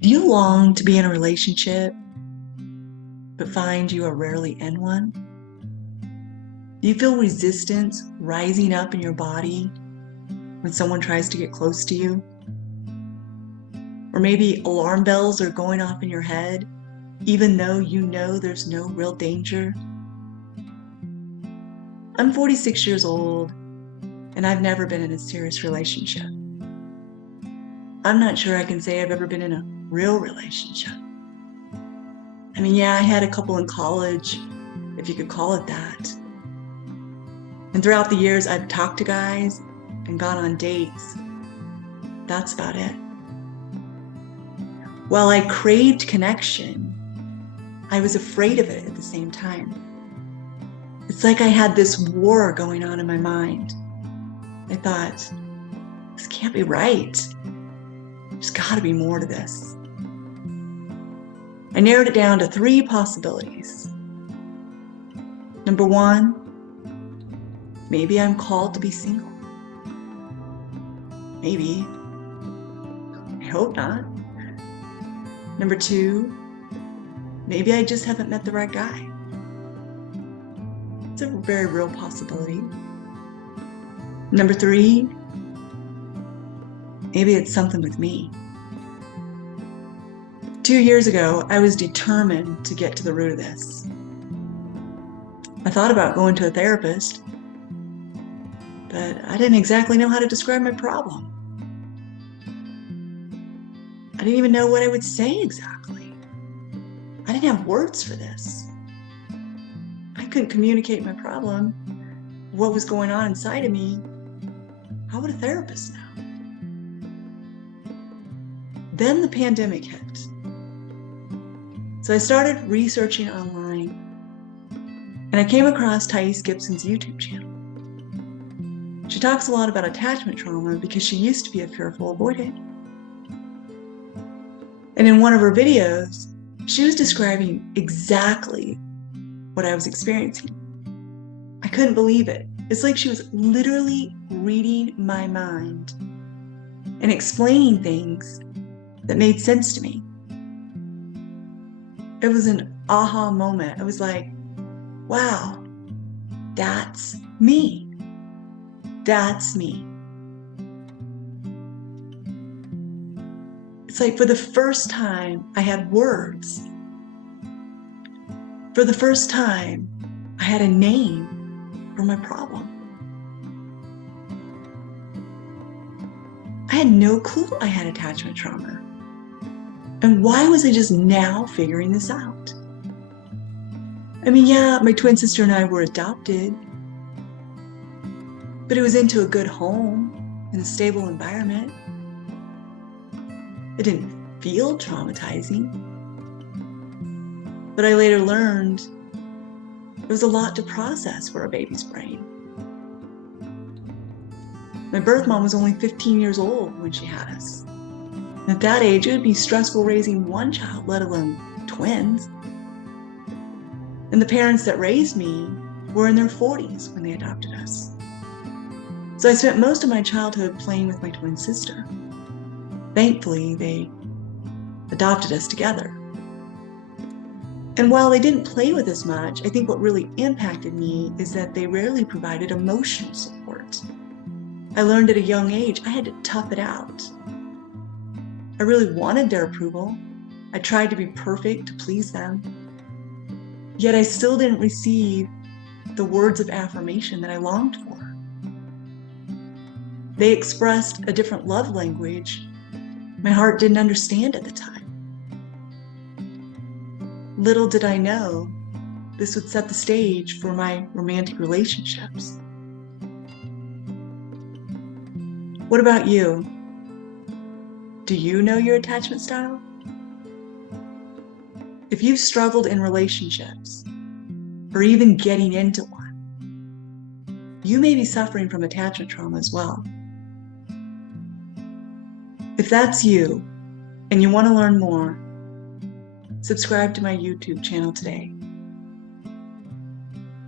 Do you long to be in a relationship, but find you are rarely in one? Do you feel resistance rising up in your body when someone tries to get close to you? Or maybe alarm bells are going off in your head, even though you know there's no real danger? I'm 46 years old, and I've never been in a serious relationship. I'm not sure I can say I've ever been in a real relationship. I mean, yeah, I had a couple in college, if you could call it that. And throughout the years, I've talked to guys and gone on dates. That's about it. While I craved connection, I was afraid of it at the same time. It's like I had this war going on in my mind. I thought, this can't be right. There's got to be more to this. I narrowed it down to 3 possibilities. Number 1, maybe I'm called to be single. Maybe. I hope not. Number 2, maybe I just haven't met the right guy. It's a very real possibility. Number 3, maybe it's something with me. 2 years ago, I was determined to get to the root of this. I thought about going to a therapist, but I didn't exactly know how to describe my problem. I didn't even know what I would say exactly. I didn't have words for this. I couldn't communicate my problem, what was going on inside of me. How would a therapist know? Then the pandemic hit. So I started researching online, and I came across Thais Gibson's YouTube channel. She talks a lot about attachment trauma because she used to be a fearful avoidant. And in one of her videos, she was describing exactly what I was experiencing. I couldn't believe it. It's like she was literally reading my mind and explaining things that made sense to me. It was an aha moment. I was like, wow, that's me. That's me. It's like for the first time, I had words. For the first time, I had a name for my problem. I had no clue I had attachment trauma. And why was I just now figuring this out? I mean, yeah, my twin sister and I were adopted, but it was into a good home in a stable environment. It didn't feel traumatizing. But I later learned there was a lot to process for a baby's brain. My birth mom was only 15 years old when she had us. And at that age, it would be stressful raising one child, let alone twins. And the parents that raised me were in their 40s when they adopted us. So I spent most of my childhood playing with my twin sister. Thankfully, they adopted us together. And while they didn't play with us much, I think what really impacted me is that they rarely provided emotional support. I learned at a young age I had to tough it out. I really wanted their approval. I tried to be perfect to please them. Yet I still didn't receive the words of affirmation that I longed for. They expressed a different love language my heart didn't understand at the time. Little did I know this would set the stage for my romantic relationships. What about you? Do you know your attachment style? If you've struggled in relationships, or even getting into one, you may be suffering from attachment trauma as well. If that's you, and you want to learn more, subscribe to my YouTube channel today.